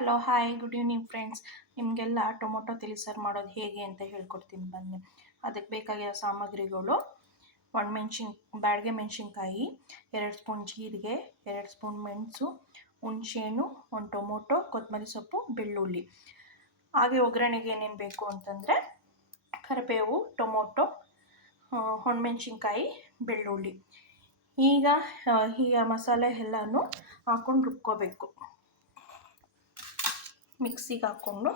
Hello hi good evening friends. ನಿಮಗೆಲ್ಲ tomato ತಿಳಿಸಾರು ಮಾಡೋದು ಹೇಗೆ ಅಂತ ಹೇಳ್ಕೊಡ್ತೀನಿ ಬನ್ನಿ. ಅದಕ್ಕೆ ಬೇಕಾಗಿರೋ ಸಾಮಗ್ರಿಗಳು: ಬ್ಯಾಡಗೆ ಮೆಣಸಿನ್ಕಾಯಿ, 2 ಸ್ಪೂನ್ ಜೀರಿಗೆ, 2 ಸ್ಪೂನ್ ಮೆಣಸು, ಹುಣಸೆಹಣ್ಣು, 1 ಟೊಮೊಟೊ, ಕೊತ್ತಂಬರಿ ಸೊಪ್ಪು, ಬೆಳ್ಳುಳ್ಳಿ. ಹಾಗೆ ಒಗ್ಗರಣೆಗೆ ಏನೇನು ಬೇಕು ಅಂತಂದರೆ ಕರಿಬೇವು, ಟೊಮೊಟೊ, ಒಣಮೆಣ್ಸಿನ್ಕಾಯಿ, ಬೆಳ್ಳುಳ್ಳಿ. ಈಗ ಮಸಾಲೆ ಎಲ್ಲನೂ ಹಾಕ್ಕೊಂಡು ರುಬ್ಕೋಬೇಕು. ಮಿಕ್ಸಿಗೆ ಹಾಕ್ಕೊಂಡು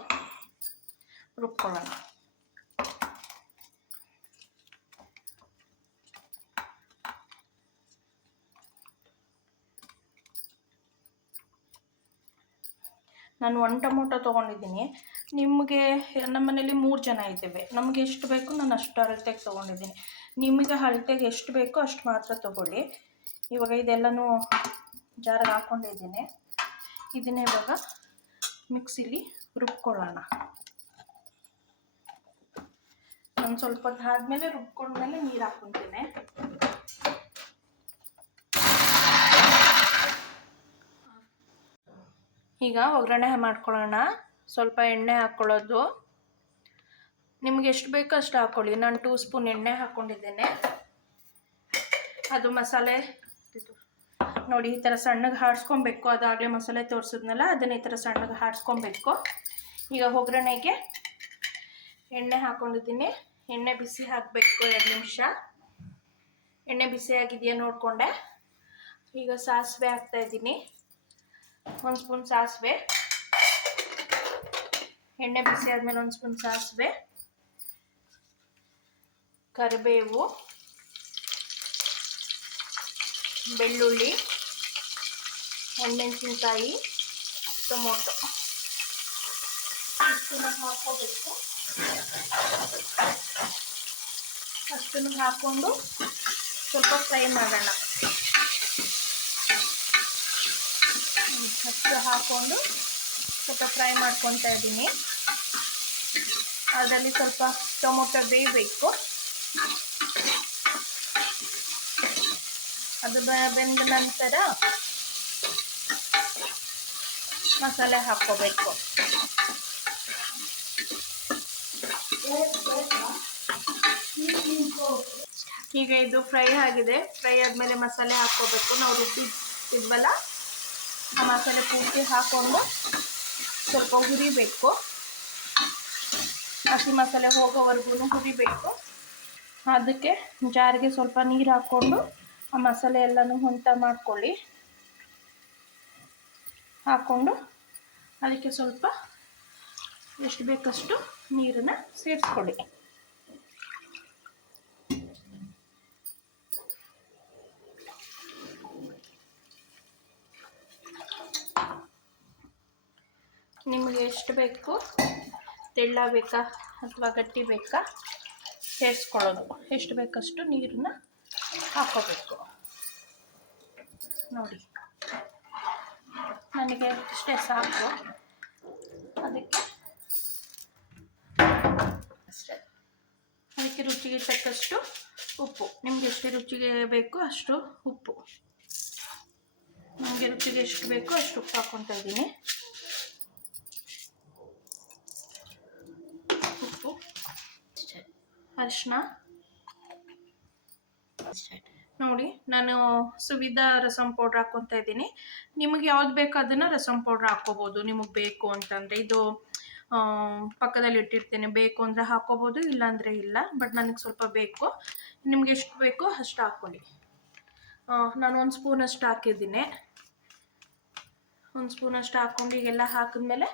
ರುಬ್ಕೊಳ್ಳೋಣ. ನಾನು 1 ಟೊಮೊಟೊ ತೊಗೊಂಡಿದ್ದೀನಿ. ನಿಮಗೆ ನಮ್ಮ ಮನೇಲಿ 3 ಜನ ಇದ್ದೇವೆ. ನಮಗೆ ಎಷ್ಟು ಬೇಕು ನಾನು ಅಷ್ಟು ಅಳತೆಗೆ ತೊಗೊಂಡಿದ್ದೀನಿ. ನಿಮಗೆ ಅಳತೆಗೆ ಎಷ್ಟು ಬೇಕೋ ಅಷ್ಟು ಮಾತ್ರ ತೊಗೊಳ್ಳಿ. ಇವಾಗ ಇದೆಲ್ಲನೂ ಜಾರಿಗೆ ಹಾಕ್ಕೊಂಡಿದ್ದೀನಿ. ಇದನ್ನೇ ಇವಾಗ ಮಿಕ್ಸಿಲಿ ರುಬ್ಕೊಳ್ಳೋಣ. ನಾನು ಸ್ವಲ್ಪ ಹೊತ್ತು ಆದಮೇಲೆ ರುಬ್ಕೊಂಡ್ಮೇಲೆ ನೀರು ಹಾಕ್ಕೊತೀನಿ. ಈಗ ಒಗ್ಗರಣೆ ಮಾಡ್ಕೊಳ್ಳೋಣ. ಸ್ವಲ್ಪ ಎಣ್ಣೆ ಹಾಕ್ಕೊಳ್ಳೋದು. ನಿಮ್ಗೆ ಎಷ್ಟು ಬೇಕೋ ಅಷ್ಟು ಹಾಕ್ಕೊಳ್ಳಿ. ನಾನು 2 ಸ್ಪೂನ್ ಎಣ್ಣೆ ಹಾಕ್ಕೊಂಡಿದ್ದೇನೆ. ಅದು ಮಸಾಲೆ ನೋಡಿ ಈ ಥರ ಸಣ್ಣಗೆ ಹಾಡ್ಸ್ಕೊಬೇಕು. ಅದಾಗಲೇ ಮಸಾಲೆ ತೋರಿಸಿದ್ನಲ್ಲ, ಅದನ್ನ ಈ ಥರ ಸಣ್ಣಗೆ ಹಾಡ್ಸ್ಕೊಬೇಕು. ಈಗ ಒಗ್ಗರಣೆಗೆ ಎಣ್ಣೆ ಹಾಕ್ಕೊಂಡಿದ್ದೀನಿ. ಎಣ್ಣೆ ಬಿಸಿ ಹಾಕಬೇಕು. 2 ನಿಮಿಷ ಎಣ್ಣೆ ಬಿಸಿ ಆಗಿದೆಯಾ ನೋಡಿಕೊಂಡೆ. ಈಗ ಸಾಸಿವೆ ಹಾಕ್ತಾಯಿದ್ದೀನಿ. 1 ಸ್ಪೂನ್ ಸಾಸಿವೆ. ಎಣ್ಣೆ ಬಿಸಿ ಆದಮೇಲೆ 1 ಸ್ಪೂನ್ ಸಾಸಿವೆ, ಕರಿಬೇವು, ಬೆಳ್ಳುಳ್ಳಿ, ಒಣಮೆಣಸಿನ್ಕಾಯಿ, ಟೊಮೊಟೊ ಅಷ್ಟನ್ನು ಹಾಕ್ಕೋಬೇಕು. ಅಷ್ಟನ್ನು ಹಾಕ್ಕೊಂಡು ಸ್ವಲ್ಪ ಫ್ರೈ ಮಾಡೋಣ. ಅಷ್ಟು ಹಾಕ್ಕೊಂಡು ಸ್ವಲ್ಪ ಫ್ರೈ ಮಾಡ್ಕೊತಾ ಇದ್ದೀನಿ. ಅದರಲ್ಲಿ ಸ್ವಲ್ಪ ಟೊಮೊಟೊ ಬೇಯಬೇಕು. ಅದು ಬೆಂದ ನಂತರ ಮಸಾಲೆ ಹಾಕ್ಕೋಬೇಕು. ಈಗ ಇದು ಫ್ರೈ ಆಗಿದೆ. ಫ್ರೈ ಆದಮೇಲೆ ಮಸಾಲೆ ಹಾಕ್ಕೋಬೇಕು. ನಾವು ರುಬ್ಬಿದ್ವಲ್ಲ ಆ ಮಸಾಲೆ ಪೂರ್ತಿ ಹಾಕ್ಕೊಂಡು ಸ್ವಲ್ಪ ಹುರಿಬೇಕು. ಹಸಿ ಮಸಾಲೆ ಹೋಗೋವರೆಗೂ ಹುರಿಬೇಕು. ಅದಕ್ಕೆ ಜಾರಿಗೆ ಸ್ವಲ್ಪ ನೀರು ಹಾಕ್ಕೊಂಡು ಆ ಮಸಾಲೆ ಎಲ್ಲನೂ ಹೊಂಟ ಮಾಡ್ಕೊಳ್ಳಿ. ಹಾಕ್ಕೊಂಡು ಅದಕ್ಕೆ ಸ್ವಲ್ಪ ಎಷ್ಟು ಬೇಕಷ್ಟು ನೀರನ್ನು ಸೇರಿಸ್ಕೊಳ್ಳಿ. ನಿಮಗೆ ಎಷ್ಟು ಬೇಕು, ತೆಳ್ಳ ಬೇಕಾ ಅಥವಾ ಗಟ್ಟಿ ಬೇಕಾ ಸೇರಿಸ್ಕೊಳ್ಳೋದು. ಎಷ್ಟು ಬೇಕಷ್ಟು ನೀರನ್ನ ಹಾಕ್ಕೋಬೇಕು. ನೋಡಿ ನನಗೆ ಇಷ್ಟೇ ಸಾಕು. ಅದಕ್ಕೆ ರುಚಿಗೆ ತಕ್ಕಷ್ಟು ಉಪ್ಪು. ನಿಮಗೆ ಎಷ್ಟು ರುಚಿಗೆ ಬೇಕೋ ಅಷ್ಟು ಉಪ್ಪು. ನಮಗೆ ರುಚಿಗೆ ಎಷ್ಟು ಬೇಕೋ ಅಷ್ಟು ಉಪ್ಪು ಹಾಕ್ಕೊತಾ ಇದ್ದೀನಿ. ಉಪ್ಪು, ಅರಿಶಿನ. ನೋಡಿ ನಾನು ಸುವಿಧ ರಸಂ ಪೌಡ್ರ್ ಹಾಕ್ಕೊತಾ ಇದ್ದೀನಿ. ನಿಮಗೆ ಯಾವ್ದು ಬೇಕೋ ಅದನ್ನು ರಸಂ ಪೌಡ್ರ್ ಹಾಕ್ಕೋಬೋದು. ನಿಮಗೆ ಬೇಕು ಅಂತಂದರೆ ಇದು ಪಕ್ಕದಲ್ಲಿ ಇಟ್ಟಿರ್ತೀನಿ. ಬೇಕು ಅಂದರೆ ಹಾಕ್ಕೋಬೋದು, ಇಲ್ಲಾಂದರೆ ಇಲ್ಲ. ಬಟ್ ನನಗೆ ಸ್ವಲ್ಪ ಬೇಕು. ನಿಮ್ಗೆ ಎಷ್ಟು ಬೇಕೋ ಅಷ್ಟು ಹಾಕ್ಕೊಳ್ಳಿ. ನಾನು 1 ಸ್ಪೂನಷ್ಟು ಹಾಕಿದ್ದೀನಿ. 1 ಸ್ಪೂನಷ್ಟು ಹಾಕ್ಕೊಂಡು ಈಗೆಲ್ಲ ಹಾಕಿದ್ಮೇಲೆ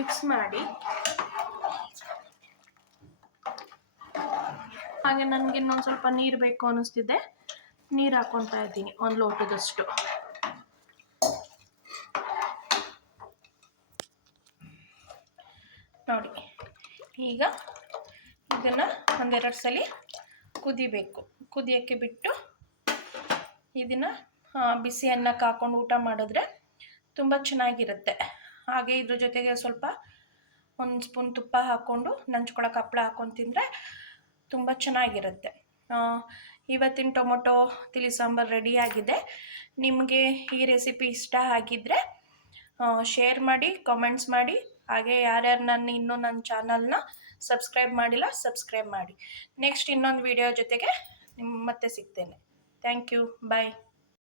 ಮಿಕ್ಸ್ ಮಾಡಿ. ಹಾಗೆ ನನಗೆ ಇನ್ನೊಂದು ಸ್ವಲ್ಪ ನೀರು ಬೇಕು ಅನ್ನಿಸ್ತಿದೆ. ನೀರು ಹಾಕ್ಕೊತಾ ಇದ್ದೀನಿ 1 ಲೋಟದಷ್ಟು. ನೋಡಿ ಈಗ ಇದನ್ನು 1-2 ಸಲ ಕುದಿಬೇಕು. ಕುದಿಯೋಕ್ಕೆ ಬಿಟ್ಟು ಇದನ್ನು ಬಿಸಿ ಅನ್ನಕ್ಕೆ ಹಾಕ್ಕೊಂಡು ಊಟ ಮಾಡಿದ್ರೆ ತುಂಬ ಚೆನ್ನಾಗಿರುತ್ತೆ. ಹಾಗೆ ಇದ್ರ ಜೊತೆಗೆ ಸ್ವಲ್ಪ 1 ಸ್ಪೂನ್ ತುಪ್ಪ ಹಾಕ್ಕೊಂಡು ನಂಚ್ಕೊಳಕ್ಕೆ ಹಪ್ಪಳ ಹಾಕ್ಕೊಂಡು ತಿಂದರೆ ತುಂಬ ಚೆನ್ನಾಗಿರುತ್ತೆ. ಇವತ್ತಿನ ಟೊಮೊಟೊ ತಿಳಿ ಸಾಂಬಾರು ರೆಡಿಯಾಗಿದೆ. ನಿಮಗೆ ಈ ರೆಸಿಪಿ ಇಷ್ಟ ಆಗಿದ್ದರೆ ಶೇರ್ ಮಾಡಿ, ಕಾಮೆಂಟ್ಸ್ ಮಾಡಿ. ಹಾಗೆ ಯಾರ್ಯಾರು ನನ್ನ ಚಾನಲ್ನ ಸಬ್ಸ್ಕ್ರೈಬ್ ಮಾಡಿಲ್ಲ, ಸಬ್ಸ್ಕ್ರೈಬ್ ಮಾಡಿ. ನೆಕ್ಸ್ಟ್ ಇನ್ನೊಂದು ವಿಡಿಯೋ ಜೊತೆಗೆ ಮತ್ತೆ ಸಿಗ್ತೇನೆ. Thank you. ಬಾಯ್.